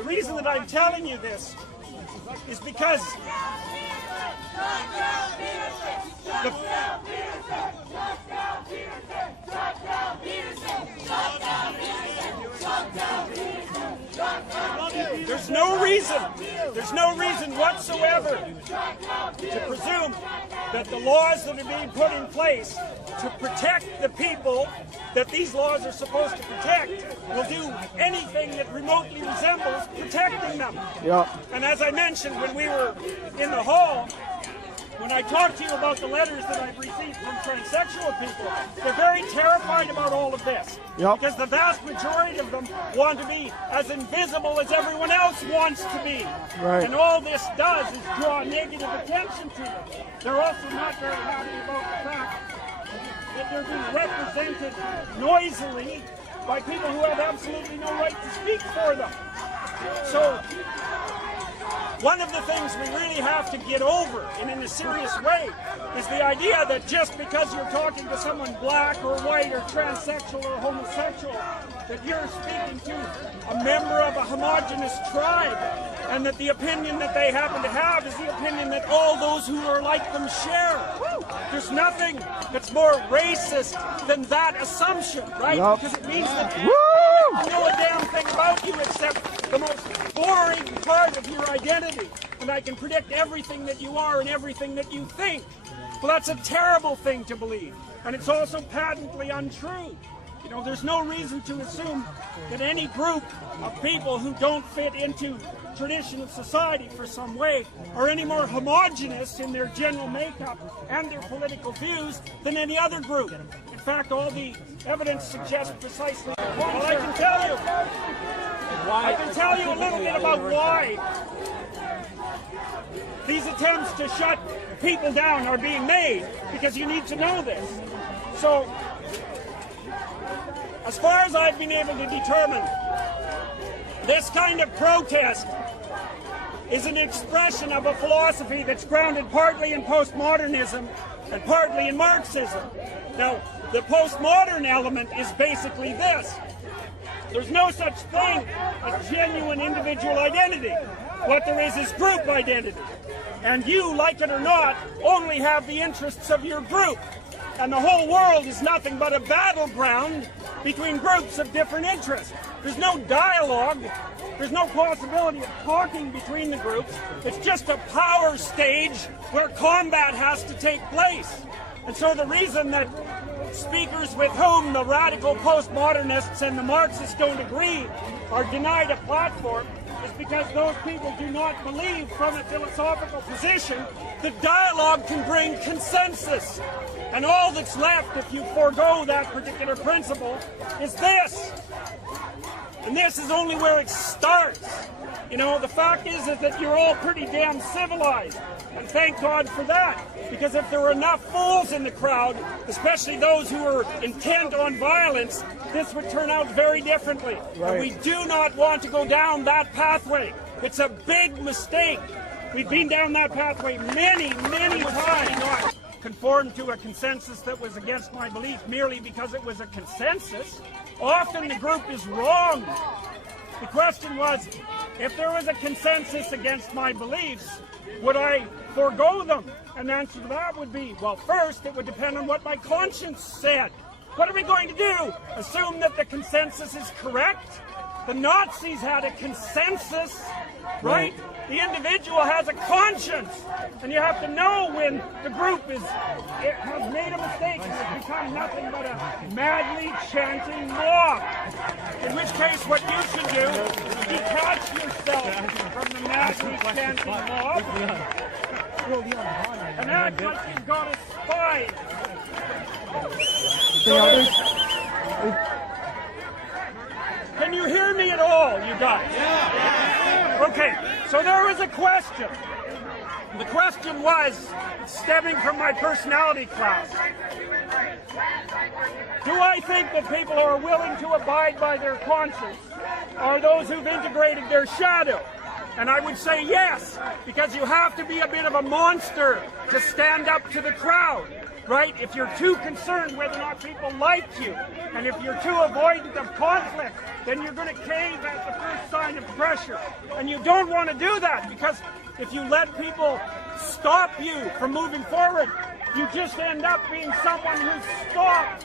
The reason that I'm telling you this is because there's no reason whatsoever to presume that the laws that are being put in place to protect the people that these laws are supposed to protect will do anything that remotely resembles protecting them. Yeah. And as I mentioned when we were in the hall, when I talked to you about the letters that I've received from transsexual people, they're very terrified about all of this. Yep. Because the vast majority of them want to be as invisible as everyone else wants to be. Right. And all this does is draw negative attention to them. They're also not very happy about the fact that they're being represented noisily by people who have absolutely no right to speak for them. So, one of the things we really have to get over, and in a serious way, is the idea that just because you're talking to someone black or white or transsexual or homosexual, that you're speaking to a member of a homogenous tribe, and that the opinion that they happen to have is the opinion that all those who are like them share. There's nothing that's more racist than that assumption, right? Yep. Because it means that you know a damn thing about you except the most boring part of your identity. And I can predict everything that you are and everything that you think. Well, that's a terrible thing to believe. And it's also patently untrue. You know, there's no reason to assume that any group of people who don't fit into tradition of society for some way are any more homogenous in their general makeup and their political views than any other group. In fact, all the evidence suggests precisely. Well, I can tell you a little bit about why these attempts to shut people down are being made, because you need to know this. So, as far as I've been able to determine, this kind of protest is an expression of a philosophy that's grounded partly in postmodernism and partly in Marxism. Now, the postmodern element is basically this. There's no such thing as genuine individual identity. What there is group identity. And you, like it or not, only have the interests of your group. And the whole world is nothing but a battleground between groups of different interests. There's no dialogue. There's no possibility of talking between the groups. It's just a power stage where combat has to take place. And so the reason that speakers with whom the radical postmodernists and the Marxists don't agree are denied a platform is because those people do not believe from a philosophical position that dialogue can bring consensus. And all that's left if you forego that particular principle is this. And this is only where it starts. You know, the fact is that you're all pretty damn civilized. And thank God for that. Because if there were enough fools in the crowd, especially those who are intent on violence, this would turn out very differently. Right. And we do not want to go down that pathway. It's a big mistake. We've been down that pathway many, many times. Not conform to a consensus that was against my belief merely because it was a consensus. Often the group is wrong. The question was, if there was a consensus against my beliefs, would I forego them? And the answer to that would be, well, first, it would depend on what my conscience said. What are we going to do? Assume that the consensus is correct? The Nazis had a consensus, right? The individual has a conscience. And you have to know when the group has made a mistake and has become nothing but a madly chanting mob. In which case, what you should do is detach yourself from the madly chanting mob and act like you've got a spy. Can you hear me at all, you guys? Okay, so there was a question. The question was, stemming from my personality class, do I think that people who are willing to abide by their conscience are those who've integrated their shadow? And I would say yes, because you have to be a bit of a monster to stand up to the crowd. Right? If you're too concerned whether or not people like you, and if you're too avoidant of conflict, then you're going to cave at the first sign of pressure. And you don't want to do that, because if you let people stop you from moving forward, you just end up being someone who's stopped.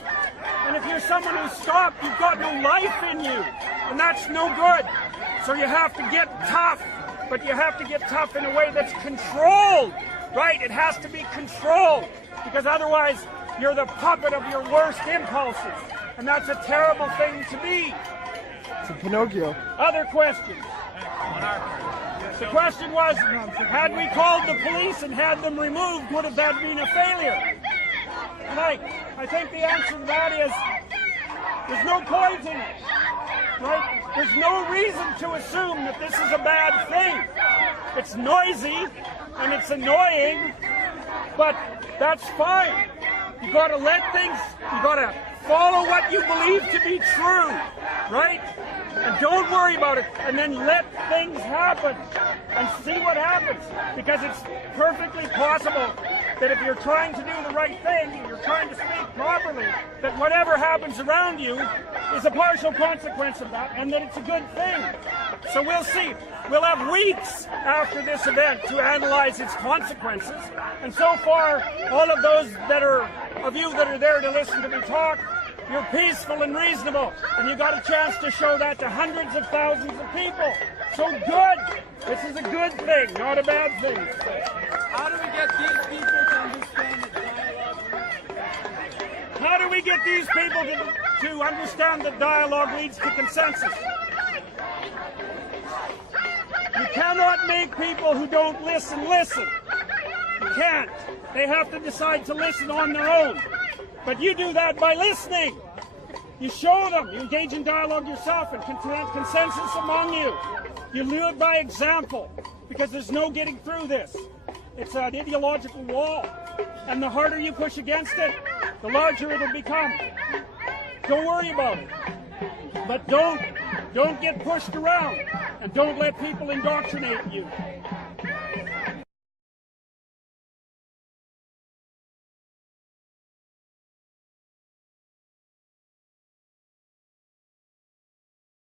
And if you're someone who's stopped, you've got no life in you. And that's no good. So you have to get tough, but you have to get tough in a way that's controlled, right? It has to be controlled, because otherwise you're the puppet of your worst impulses. And that's a terrible thing to be. It's a Pinocchio. Other questions? The question was, had we called the police and had them removed, would have that been a failure? And I think the answer to that is, there's no point in it, right? There's no reason to assume that this is a bad thing. It's noisy and it's annoying, but that's fine. You gotta let things, you gotta follow what you believe to be true, right? And don't worry about it, and then let things happen and see what happens, because it's perfectly possible that if you're trying to do the right thing, and you're trying to speak properly, that whatever happens around you is a partial consequence of that, and that it's a good thing. So we'll see. We'll have weeks after this event to analyze its consequences, and so far, all of those of you that are there to listen to me talk, you're peaceful and reasonable, and you got a chance to show that to hundreds of thousands of people. So good. This is a good thing, not a bad thing. How do we get these people to understand the dialogue? How do we get these people to understand that dialogue leads to consensus? You cannot make people who don't listen. You can't. They have to decide to listen on their own. But you do that by listening. You show them. You engage in dialogue yourself and consensus among you. You do it by example, because there's no getting through this. It's an ideological wall. And the harder you push against it, the larger it'll become. Don't worry about it. But don't get pushed around, and don't let people indoctrinate you.